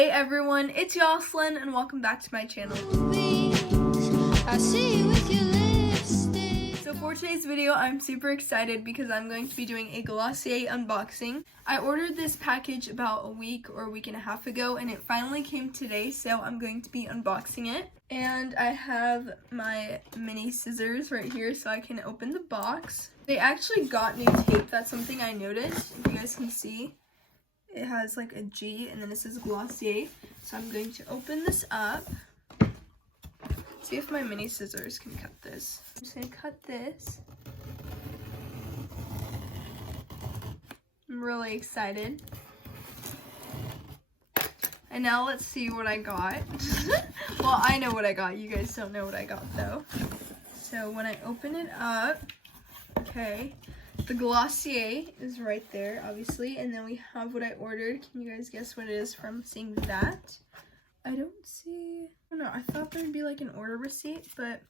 Hey everyone, it's Jocelyn and welcome back to my channel. So for today's video, I'm super excited because I'm going to be doing a Glossier unboxing. I ordered this package about a week or a week and a half ago and it finally came today, so I'm going to be unboxing it. And I have my mini scissors right here so I can open the box. They actually got new tape, that's something I noticed, if you guys can see. It has like a G and then it says Glossier. So I'm going to open this up. See if my mini scissors can cut this. I'm just gonna cut this. I'm really excited. And now let's see what I got. Well, I know what I got. You guys don't know what I got though. So when I open it up, okay. The Glossier is right there, obviously, and then we have what I ordered. Can you guys guess what it is from seeing that? I don't know. I thought there'd be like an order receipt, but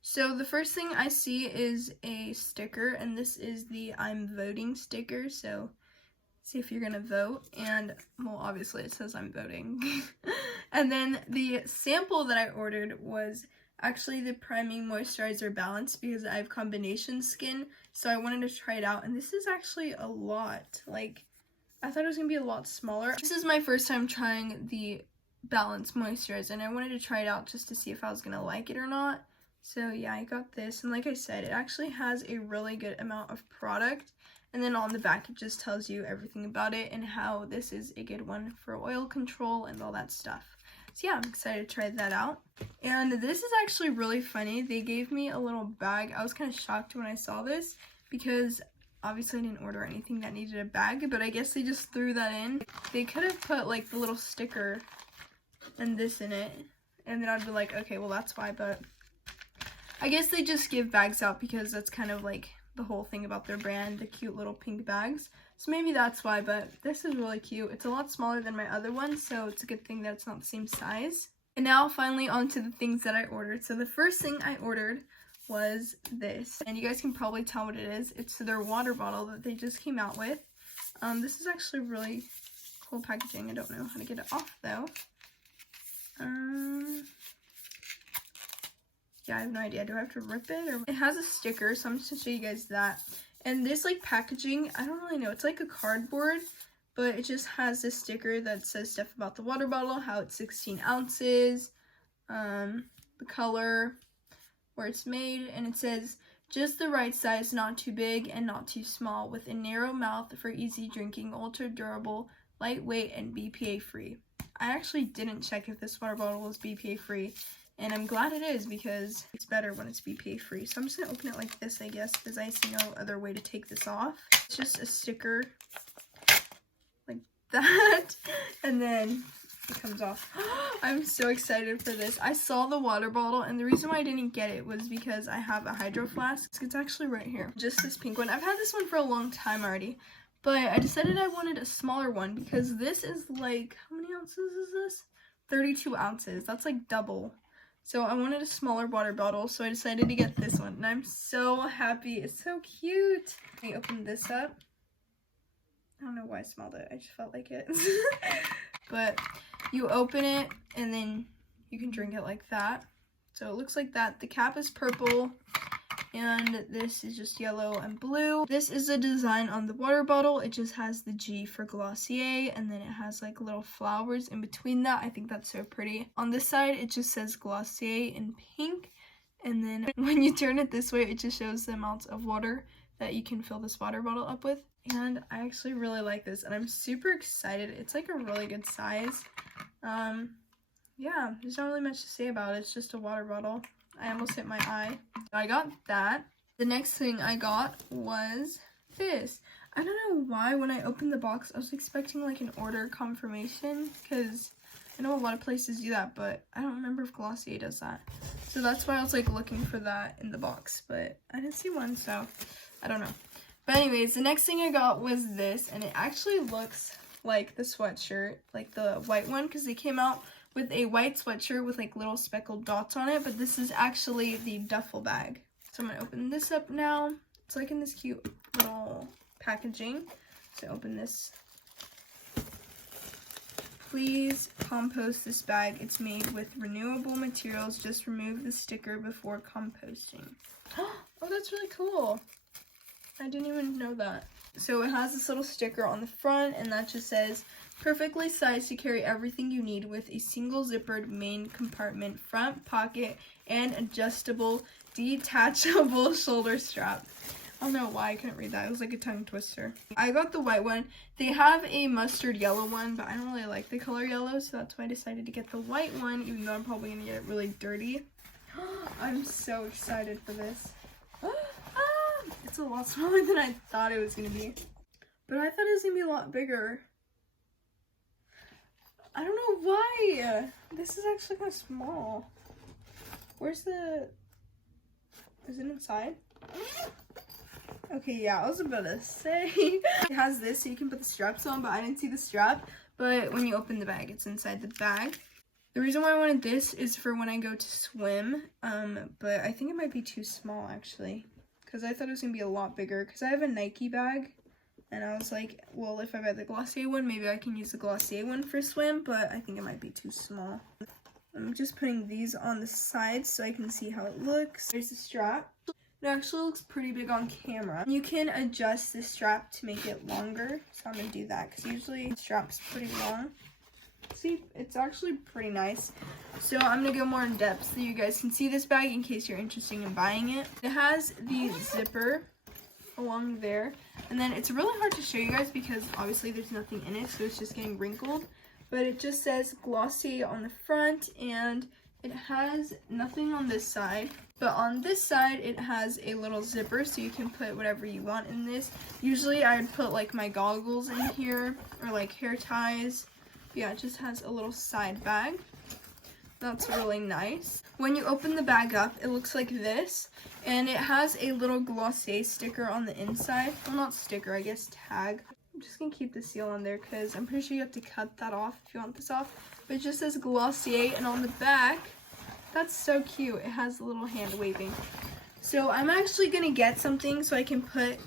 so the first thing I see is a sticker, and this is the I'm voting sticker. So see if you're gonna vote, and well, obviously it says I'm voting. And then the sample that I ordered was actually the priming moisturizer balance because I have combination skin, so I wanted to try it out, and this is actually a lot. Like, I thought it was gonna be a lot smaller. This is my first time trying the balance moisturizer and I wanted to try it out just to see if I was gonna like it or not. So yeah, I got this, and like I said, it actually has a really good amount of product, and then on the back it just tells you everything about it and how this is a good one for oil control and all that stuff. So yeah, I'm excited to try that out. And this is actually really funny. They gave me a little bag. I was kind of shocked when I saw this because obviously I didn't order anything that needed a bag, but I guess they just threw that in. They could have put like the little sticker and this in it, and then I'd be like, okay, well that's why, but I guess they just give bags out because that's kind of like the whole thing about their brand, the cute little pink bags. So maybe that's why, but this is really cute. It's a lot smaller than my other one, so it's a good thing that it's not the same size. And now finally on to the things that I ordered. So the first thing I ordered was this, and you guys can probably tell what it is. It's their water bottle that they just came out with. This is actually really cool packaging. I don't know how to get it off though. Yeah, I have no idea. Do I have to rip it? Or it has a sticker, so I'm just gonna show you guys that. And this like packaging, I don't really know. It's like a cardboard, but it just has this sticker that says stuff about the water bottle, how it's 16 ounces, the color, where it's made, and it says just the right size, not too big and not too small, with a narrow mouth for easy drinking, ultra durable, lightweight, and BPA free. I actually didn't check if this water bottle was BPA free, and I'm glad it is because it's better when it's BPA free. So I'm just gonna open it like this, I guess, because I see no other way to take this off. It's just a sticker like that, and then it comes off. I'm so excited for this. I saw the water bottle, and the reason why I didn't get it was because I have a hydro flask. It's actually right here, just this pink one. I've had this one for a long time already, but I decided I wanted a smaller one because this is like, how many ounces is this? 32 ounces. That's like double. So I wanted a smaller water bottle, so I decided to get this one, and I'm so happy. It's so cute. Let me open this up. I don't know why I smelled it. I just felt like it. But you open it, and then you can drink it like that. So it looks like that. The cap is purple, and this is just yellow and blue. This is the design on the water bottle. It just has the G for Glossier, and then it has like little flowers in between that. I think that's so pretty. On this side, it just says Glossier in pink, and then when you turn it this way, it just shows the amounts of water that you can fill this water bottle up with. And I actually really like this, and I'm super excited. It's like a really good size. Yeah, there's not really much to say about it. It's just a water bottle. I almost hit my eye. I got that. The next thing I got was this. I don't know why when I opened the box, I was expecting like an order confirmation because I know a lot of places do that, but I don't remember if Glossier does that. So that's why I was like looking for that in the box, but I didn't see one, so I don't know. But anyways, the next thing I got was this, and it actually looks like the sweatshirt, like the white one, because they came out with a white sweatshirt with like little speckled dots on it, but this is actually the duffel bag. So I'm gonna open this up now. It's like in this cute little packaging. So open this Please compost this bag. It's made with renewable materials. Just remove the sticker before composting. Oh, that's really cool. I didn't even know that. So it has this little sticker on the front, and that just says, perfectly sized to carry everything you need with a single zippered main compartment, front pocket, and adjustable detachable shoulder strap. I don't know why I couldn't read that. It was like a tongue twister. I got the white one. They have a mustard yellow one, but I don't really like the color yellow, so that's why I decided to get the white one, even though I'm probably going to get it really dirty. I'm so excited for this. It's a lot smaller than I thought it was going to be. But I thought it was going to be a lot bigger. I don't know why. This is actually kind of small. Where's the... Is it inside? Okay, yeah, I was about to say. It has this so you can put the straps on, but I didn't see the strap. But when you open the bag, it's inside the bag. The reason why I wanted this is for when I go to swim. But I think it might be too small, actually. Because I thought it was going to be a lot bigger. Because I have a Nike bag. And I was like, well, if I buy the Glossier one, maybe I can use the Glossier one for swim. But I think it might be too small. I'm just putting these on the sides so I can see how it looks. There's the strap. It actually looks pretty big on camera. You can adjust the strap to make it longer. So I'm going to do that because usually the strap's pretty long. See, it's actually pretty nice. So I'm going to go more in depth so you guys can see this bag in case you're interested in buying it. It has the zipper along there. And then it's really hard to show you guys because obviously there's nothing in it. So it's just getting wrinkled. But it just says Glossier on the front and it has nothing on this side. But on this side, it has a little zipper so you can put whatever you want in this. Usually I would put like my goggles in here or like hair ties. But yeah, it just has a little side bag. That's really nice. When you open the bag up, it looks like this. And it has a little Glossier sticker on the inside. Well, not sticker, I guess tag. I'm just going to keep the seal on there because I'm pretty sure you have to cut that off if you want this off. But it just says Glossier, and on the back, that's so cute. It has a little hand waving. So I'm actually going to get something so I can put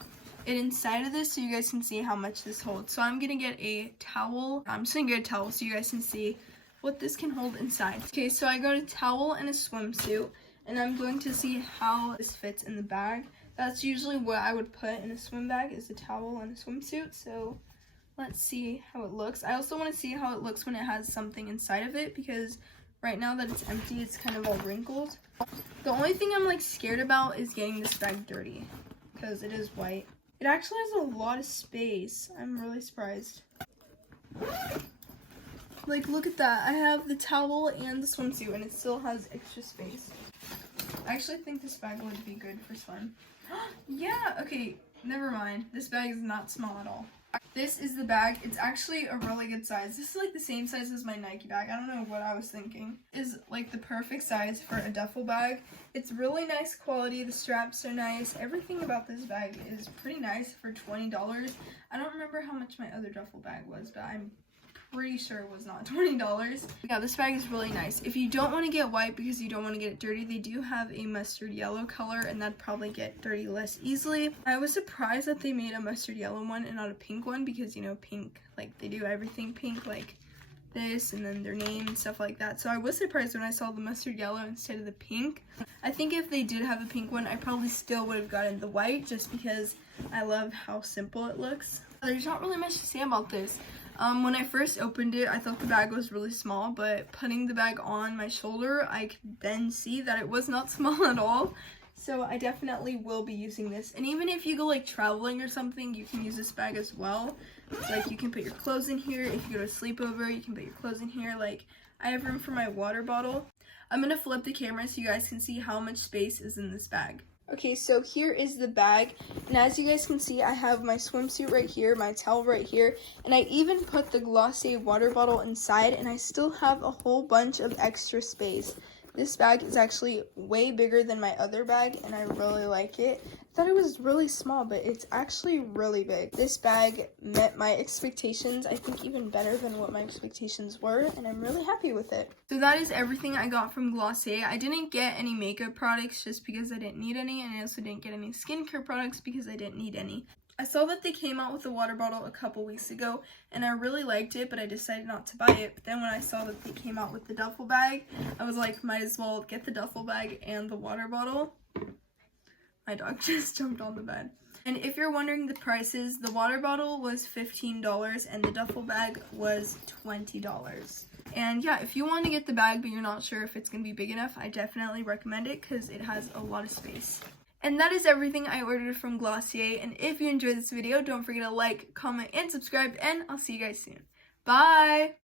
it inside of this so you guys can see how much this holds. So I'm going to get a towel. I'm just going to get a towel so you guys can see what this can hold inside. Okay, so I got a towel and a swimsuit, and I'm going to see how this fits in the bag. That's usually what I would put in a swim bag, is a towel and a swimsuit. So let's see how it looks. I also want to see how it looks when it has something inside of it, because right now that it's empty, it's kind of all wrinkled. The only thing I'm like scared about is getting this bag dirty, because it is white. It actually has a lot of space. I'm really surprised. Like, look at that. I have the towel and the swimsuit, and it still has extra space. I actually think this bag would be good for swim. Yeah, okay, never mind. This bag is not small at all. This is the bag. It's actually a really good size. This is like the same size as my Nike bag. I don't know what I was thinking. Is like the perfect size for a duffel bag. It's really nice quality. The straps are nice. Everything about this bag is pretty nice for $20. I don't remember how much my other duffel bag was, but I'm pretty sure it was not $20. Yeah, this bag is really nice. If you don't want to get white because you don't want to get it dirty, they do have a mustard yellow color, and that'd probably get dirty less easily. I was surprised that they made a mustard yellow one and not a pink one, because you know, pink, like they do everything pink, like this and then their name and stuff like that. So I was surprised when I saw the mustard yellow instead of the pink. I think if they did have a pink one, I probably still would have gotten the white, just because I love how simple it looks. There's not really much to say about this. When I first opened it, I thought the bag was really small, but putting the bag on my shoulder, I could then see that it was not small at all. So I definitely will be using this. And even if you go like traveling or something, you can use this bag as well. Like, you can put your clothes in here. If you go to sleepover, you can put your clothes in here. Like, I have room for my water bottle. I'm gonna flip the camera so you guys can see how much space is in this bag. Okay, so here is the bag, and as you guys can see, I have my swimsuit right here, my towel right here, and I even put the Glossier water bottle inside, and I still have a whole bunch of extra space. This bag is actually way bigger than my other bag, and I really like it. I thought it was really small, but it's actually really big. This bag met my expectations, I think even better than what my expectations were, and I'm really happy with it. So that is everything I got from Glossier. I didn't get any makeup products just because I didn't need any, and I also didn't get any skincare products because I didn't need any. I saw that they came out with a water bottle a couple weeks ago, and I really liked it, but I decided not to buy it. But then when I saw that they came out with the duffel bag, I was like, might as well get the duffel bag and the water bottle. My dog just jumped on the bed. And if you're wondering the prices, the water bottle was $15 and the duffel bag was $20. And yeah, if you want to get the bag but you're not sure if it's going to be big enough, I definitely recommend it because it has a lot of space. And that is everything I ordered from Glossier. And if you enjoyed this video, don't forget to like, comment, and subscribe, and I'll see you guys soon. Bye!